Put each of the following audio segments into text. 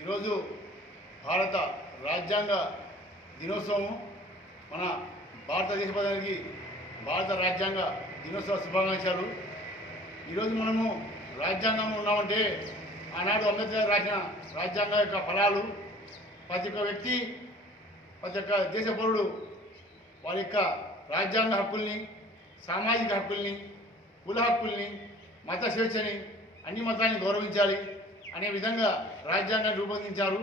ఈరోజు భారత రాజ్యాంగ దినోత్సవం మన భారతదేశ ప్రజానికి భారత రాజ్యాంగ దినోత్సవ శుభాకాంక్షలు. ఈరోజు మనము రాజ్యాంగంలో ఉన్నామంటే ఆనాడు అంబేద్కర్ రాసిన రాజ్యాంగ యొక్క ఫలాలు. ప్రతి ఒక్క వ్యక్తి ప్రతి ఒక్క దేశ పౌరుడు వారి యొక్క రాజ్యాంగ హక్కుల్ని సామాజిక హక్కుల్ని కుల హక్కుల్ని మత స్వేచ్ఛని అన్ని మతాన్ని గౌరవించాలి. అనే విధంగా రాజ్యాంగాన్ని రూపొందించారు.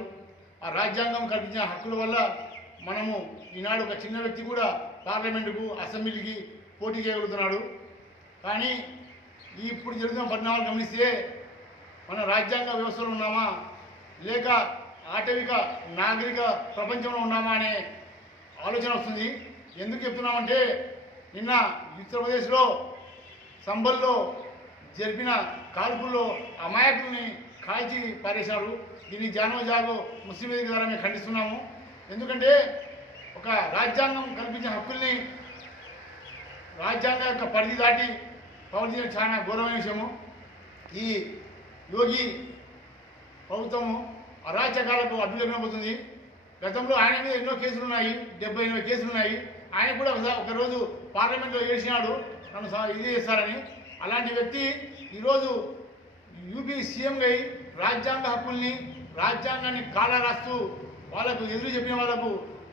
ఆ రాజ్యాంగం కల్పించిన హక్కుల వల్ల మనము ఈనాడు ఒక చిన్న వ్యక్తి కూడా పార్లమెంటుకు అసెంబ్లీకి పోటీ చేయగలుగుతున్నాడు. కానీ ఈ ఇప్పుడు జరుగుతున్న పరిణామాలు గమనిస్తే మన రాజ్యాంగ వ్యవస్థలో ఉన్నామా? లేక ఆటవిక నాగరిక ప్రపంచంలో ఉన్నామా అనే ఆలోచన వస్తుంది. ఎందుకు చెప్తున్నామంటే నిన్న ఉత్తరప్రదేశ్లో సంబల్లో జరిపిన కాల్పుల్లో అమాయకుల్ని కాల్చి పారేశారు. దీన్ని జానో జాగో ముస్లిం వేదిక ద్వారా మేము ఖండిస్తున్నాము. ఎందుకంటే ఒక రాజ్యాంగం కల్పించిన హక్కుల్ని రాజ్యాంగం యొక్క పరిధి దాటి ప్రవర్తించడం చాలా గౌరవమైన విషయము. ఈ యోగి ప్రభుత్వము అరాచకాలకు అడ్డులమైపోతుంది గతంలో ఆయన మీద ఎన్నో కేసులు ఉన్నాయి డెబ్బై ఎనభై కేసులు ఉన్నాయి ఆయన కూడా ఒకరోజు పార్లమెంట్లో ఏడ్చినాడు. నన్ను ఇది చేస్తారని. అలాంటి వ్యక్తి ఈరోజు యూపీ సీఎంగా అయి రాజ్యాంగ హక్కుల్ని రాజ్యాంగాన్ని కాలా రాస్తూ వాళ్ళకు ఎదురు చెప్పిన వాళ్ళకు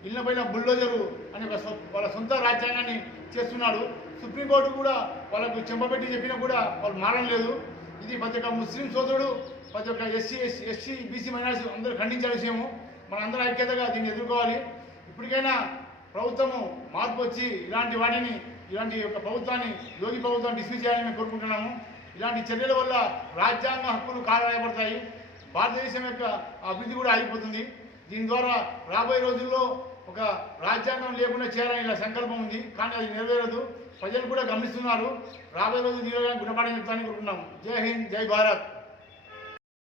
ఇళ్ళ పైన బుల్డోజరు అని ఒక వాళ్ళ సొంత రాజ్యాంగాన్ని చేస్తున్నాడు. సుప్రీంకోర్టు కూడా వాళ్ళకు చెంపబెట్టి చెప్పినా కూడా వాళ్ళు మారడం లేదు. ఇది ప్రతి ఒక్క ముస్లిం సోదరుడు ప్రతి ఒక్క SC SC SC BC minority అందరూ ఖండించాల్సిన విషయము మనందరం ఐక్యతగా దీన్ని ఎదుర్కోవాలి. ఇప్పటికైనా ప్రభుత్వము మార్పు వచ్చి ఇలాంటి వాటిని ఇలాంటి యొక్క ప్రభుత్వాన్ని యోగి ప్రభుత్వాన్ని డిస్మిస్ చేయాలని మేము కోరుకుంటున్నాము. ఇలాంటి చర్యల వల్ల రాజ్యాంగ హక్కులు కాలరాయబడతాయి. భారతదేశం యొక్క అభివృద్ధి కూడా ఆగిపోతుంది. దీని ద్వారా రాబోయే రోజుల్లో ఒక రాజ్యాంగం లేకుండా చేయాలని ఇలా సంకల్పం ఉంది. కానీ అది నెరవేరదు. ప్రజలు కూడా గమనిస్తున్నారు. రాబోయే రోజు దీనిలో గుణపాఠం చెప్తానని కోరుకున్నాం జై హింద్ జై భారత్.